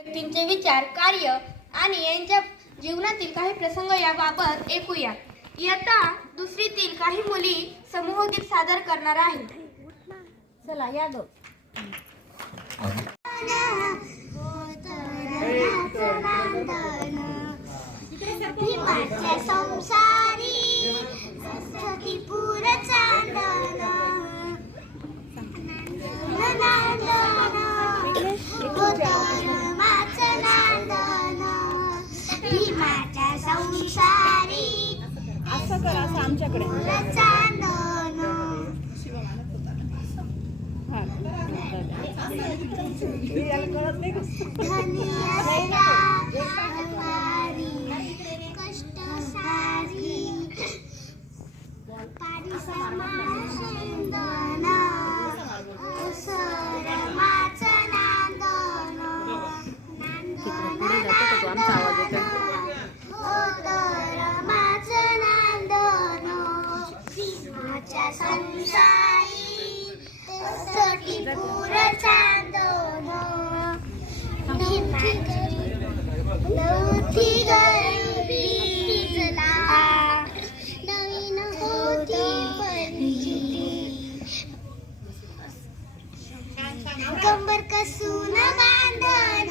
व्यक्तींचे विचार, कार्य आणि यांच्या जीवनातील काही प्रसंग याबाबत ऐकूया. इयत्ता दुसरीतील काही मुली समूहगीत सादर करणार आहेत. चला या दो. भीमाच्या संसारी सखीपूर चांदन धर्माचं नांदन भीमाच्या संसारी असं करा असं आमच्याकडे चांदन कळत नाही कष्ट सारी पारी समानंदन सरमाचं नांदन आमचा आवाज येतो. धर्माचं नांदन भीमाच्या संसारी सखीपूर चांदन नव्हती गरीबीला नवीन होती परी कंबर कसून बांधन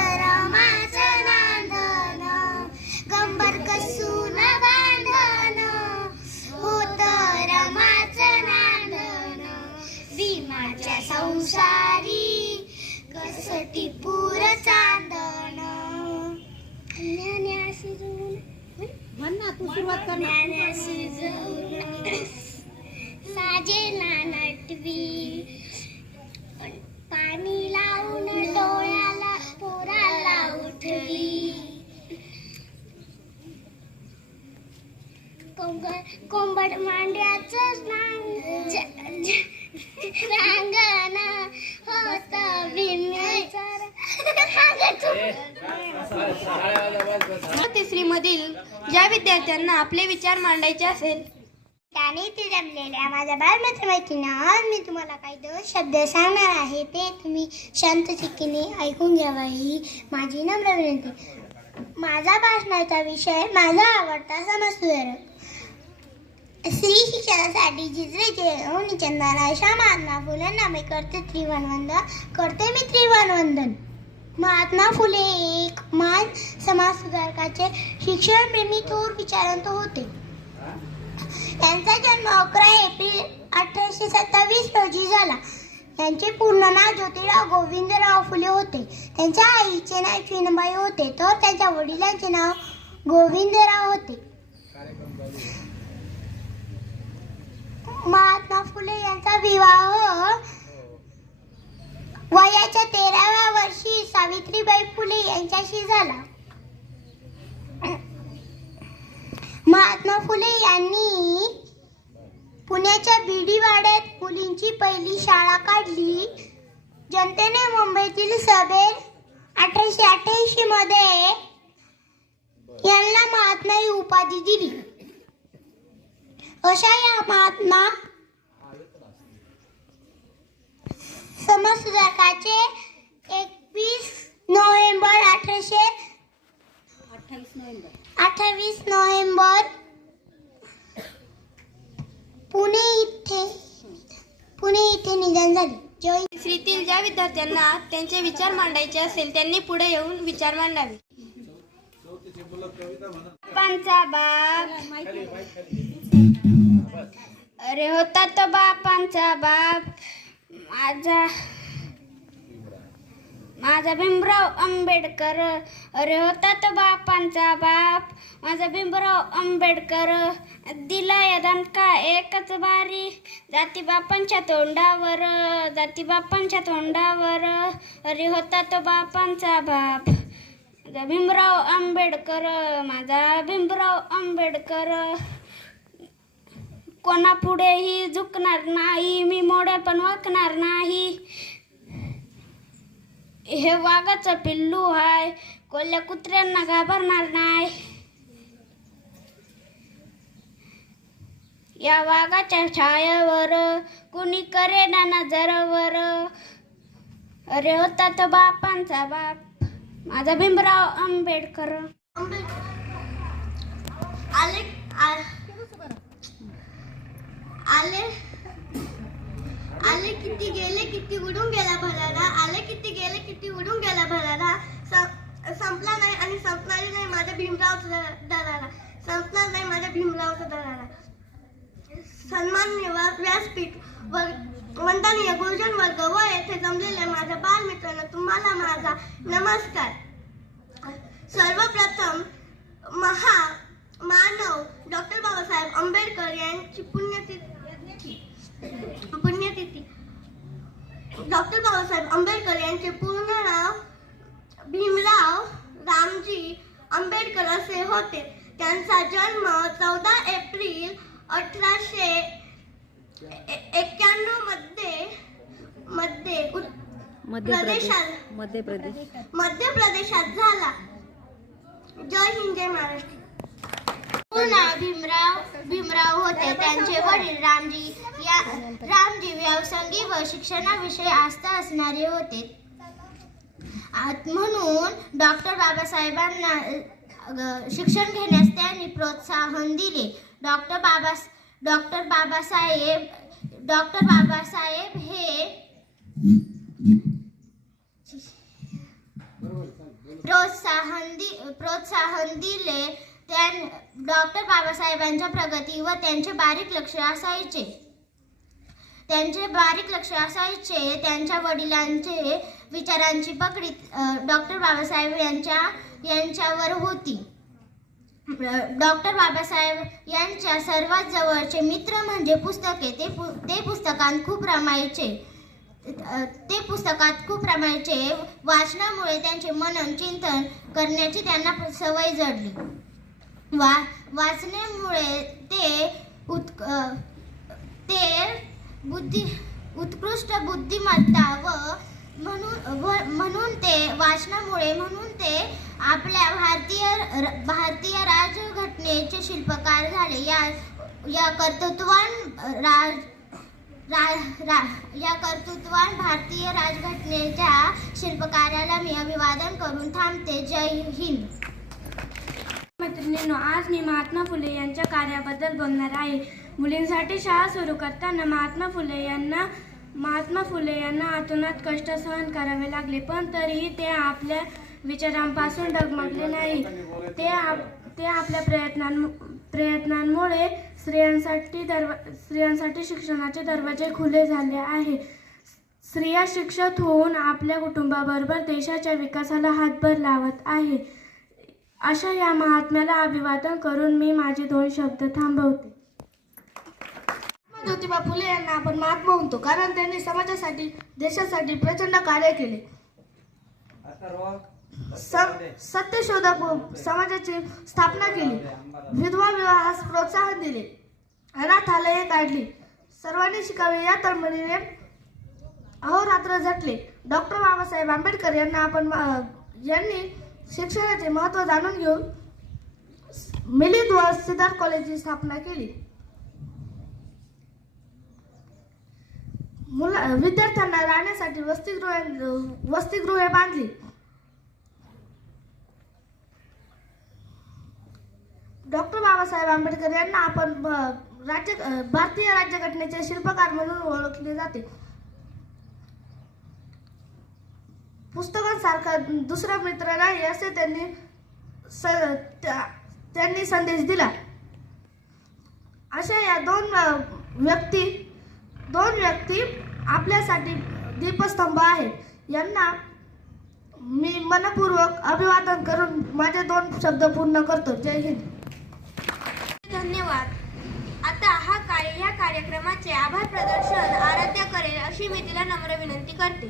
धर्माचं नांदन कंबर कसून बांधन धर्माचं नांदन भीमाच्या संसारी कसटी पूर चांदन ज्ञानाशी जुळून म्हण ना तू सुरुवात कर. ज्ञानाशी जुळून साजेला नटवी पाणी लावून डोळ्याला पोराला उठवी कोंबड मांड्याचं रांगण होत तिसरी मधील ज्या विद्यार्थ्यांना आपले विचार मांडायचे असेल त्याने ते जमलेल्या माझ्या बालमित्रमैत्रिणी आज मी तुम्हाला काही 2 शब्द सांगणार आहे. ते तुम्ही शांत चित्ताने ऐकून घ्यावा ही माझी नम्र विनंती. माझा भाषणाचा विषय माझा आवडता समाजसुधारक. स्त्री शिक्षणासाठी जिजरेचे चंदाना अशा महात्मा फुलेंना मी करते मी त्रिवंदन. महात्मा फुले एक महान समाजसुधारकाचे शिक्षणप्रेमी थोर विचारवंत होते. त्यांचा जन्म 11 एप्रिल 1827 रोजी झाला. त्यांचे पूर्ण नाव ज्योतिराव गोविंदराव फुले होते. त्यांच्या आईचे नाव चिनबाई होते तर त्यांच्या वडिलांचे नाव गोविंदराव होते. महात्मा फुले यांचा विवाह वयाच्या 13व्या वर्षी सावित्रीबाई फुले यांच्याशी झाला. महात्मा फुले यांनी पुण्याच्या बीडीवाड्यात मुलींची पहिली शाळा काढली. जनतेने मुंबईतील सभेत 1888 मध्ये यांना महात्मा ही उपाधी दिली. अशा या महात्मा समाजसुधारकाचे 28 नोव्हेंबर पुणे इथे निधन झाले. तिसरीतील ज्या विद्यार्थ्यांना त्यांचे विचार मांडायचे असेल त्यांनी पुढे येऊन विचार मांडावे. बापांचा बाप अरे होता तो बापांचा बाप माझा भीमराव आंबेडकर. अरे होता तो बापांचा बाप माझा भीमराव आंबेडकर. दिला या दणका एकच बारी जाती बापांच्या तोंडावर. अरे होता तो बापांचा बाप माझा भीमराव आंबेडकर. कोणापुढेही झुकणार नाही मी मोडे पण वाकणार नाही. हे वाघाचं पिल्लू हाय कोल्ह्या कुत्र्यांना घाबरणार नाही. या वाघाच्या छायावर कुणी करेना नजरवर अरे होता तो बापांचा बाप माझा भीमराव आंबेडकर. आले आले आले किती गेले किती उडून गेला भरारा. आले किती गेले किती उडून गेला भरारा. संपला नाही आणि संपणारी नाही माझ्या भीमरावचा दरारा. संपणार नाही माझ्या भीमरावचा दरारा. सन्माननीय व्यासपीठ वंदनीय गुरुजन वर्ग व येथे जमलेल्या माझ्या बालमित्रांनो तुम्हाला माझा नमस्कार. सर्वप्रथम मानव डॉक्टर बाबासाहेब आंबेडकर यांची पुण्यतिथी. डॉक्टर बाबासाहेब आंबेडकर यांचे पूर्ण नाव भीमराव रामजी आंबेडकर असे होते. त्यांचा जन्म 14 एप्रिल 1891 मध्ये मध्य प्रदेशात झाला. जय हिंद जय महाराष्ट्र. नाव भीमराव होते. त्यांचे वडील रामजी व्यावसायिक व शिक्षणाविषयी आस्था असणारे होते. म्हणून डॉक्टर बाबासाहेबांना शिक्षण घेण्यास त्यांनी प्रोत्साहन दिले. डॉक्टर बाबासाहेब हे प्रोत्साहन दिले. डॉक्टर बाबासाहेबांच्या प्रगती व त्यांचे बारीक लक्ष असायचे. त्यांच्या वडिलांचे विचारांची पकडी डॉक्टर बाबासाहेब यांच्यावर होती. डॉक्टर बाबासाहेब यांच्या सर्वात जवळचे मित्र म्हणजे पुस्तके. ते पुस्तकात खूप रमायचे. वाचनामुळे त्यांचे मनन चिंतन करण्याची त्यांना सवय जडली. वाचण्यामुळे उत्कृष्ट बुद्धिमत्ता म्हणून ते आपल्या भारतीय राजघटनेचे शिल्पकार झाले. या कर्तृत्वान भारतीय राजघटनेच्या शिल्पकाराला मी अभिवादन करून थांबते. जय हिंद. मैत्रिणींनो, आज मी महात्मा फुले यांच्या कार्याबद्दल बोलणार आहे. मुलींसाठी शाळा सुरू करताना महात्मा फुले यांना अतोनात कष्ट सहन करावे लागले, पण तरीही ते आपल्या विचारांपासून डगमगले नाही. ते आपल्या प्रयत्नांमुळे स्त्रियांसाठी शिक्षणाचे दरवाजे खुले झाले आहे. स्त्रिया शिक्षित होऊन आपल्या कुटुंबाबरोबर देशाच्या विकासाला हातभार लावत आहे. अशा या महात्म्याला अभिवादन करून मी माझे 2 शब्द थांबवते. ज्योतिबा फुले यांना आपण महात्मा म्हणतो कारण त्यांनी समाजासाठी देशासाठी प्रचंड कार्य केले. सत्यशोधक समाजाची स्थापना केली. विधवा विवाहास प्रोत्साहन दिले. अनाथालये काढली. सर्वांनी शिकावे या तळमळीने अहोरात्र झटले. डॉक्टर बाबासाहेब आंबेडकर यांनी शिक्षणाचे महत्त्व जाणून घेऊन मिलिंद व सिद्धार्थ कॉलेजची स्थापना केली. विद्यार्थ्यांना राहण्यासाठी वसतिगृहे बांधली. डॉक्टर बाबासाहेब आंबेडकर यांना आपण भारतीय राज्यघटनेचे शिल्पकार म्हणून ओळखले जाते. पुस्तकांसारखा दुसरा मित्र नाही असे त्यांनी संदेश दिला. अशा या दोन व्यक्ती आपल्यासाठी दीपस्तंभ आहेत. यांना मी मनपूर्वक अभिवादन करून माझे 2 शब्द पूर्ण करतो. जय हिंद. धन्यवाद. आता या कार्यक्रमाचे आभार प्रदर्शन आराध्य करेल अशी मी तिला नम्र विनंती करते.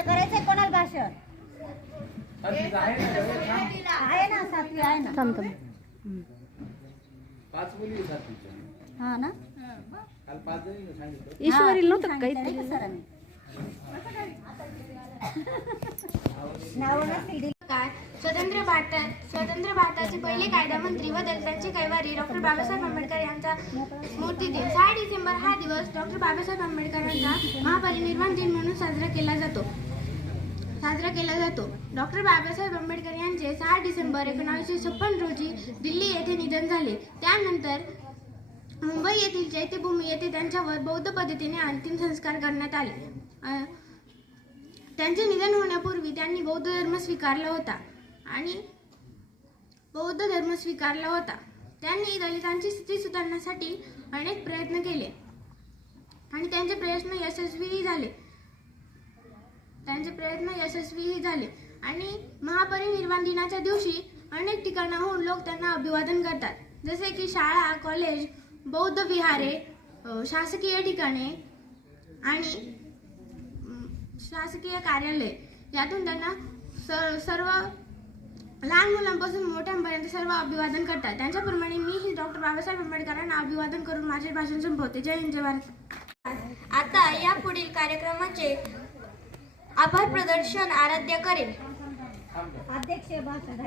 करायचंय कोणाला भाषण आहे ना 7वी आहे ना. 5 मुली 7वीच्या. हा ना. काल 5 जणी सांगितलं. ईश्वरीला नव्हतं काही सरांनी नाव नसतील. स्वतंत्र भारताचे पहिले कायदा मंत्री व दलितांचे कैवारी डॉक्टर बाबासाहेब आंबेडकर यांचा स्मृती दिन 6 डिसेंबर हा दिवस डॉक्टर बाबासाहेब आंबेडकरांचा महापरिनिर्वाण दिन म्हणून साजरा केला जातो. डॉक्टर बाबासाहेब आंबेडकर यांचे 6 डिसेंबर 1956 रोजी दिल्ली येथे निधन झाले. त्यानंतर मुंबई येथील चैत्यभूमी येथे त्यांच्यावर बौद्ध पद्धतीने अंतिम संस्कार करण्यात आले. त्यांचे निधन होण्यापूर्वी त्यांनी बौद्ध धर्म स्वीकारला होता. त्यांनी दलितांची स्थिती सुधारण्यासाठी अनेक प्रयत्न केले आणि त्यांचे प्रयत्न यशस्वीही झाले आणि महापरिनिर्वाण दिनाच्या दिवशी अनेक ठिकाणाहून लोक त्यांना अभिवादन करतात, जसे की शाळा, कॉलेज, बौद्ध विहारे, शासकीय ठिकाणे आणि शासकीय कार्यालय यातून त्यांना सर्व लहान मुलांपासून मोठ्यांपर्यंत सर्व अभिवादन करतात. त्यांच्याप्रमाणे मीही डॉक्टर बाबासाहेब आंबेडकरांना अभिवादन करून माझे भाषण संपवते. जय हिंद, जय भारत. आता या पुढील कार्यक्रमाचे आभार प्रदर्शन आराध्य करेल. अध्यक्ष भाषण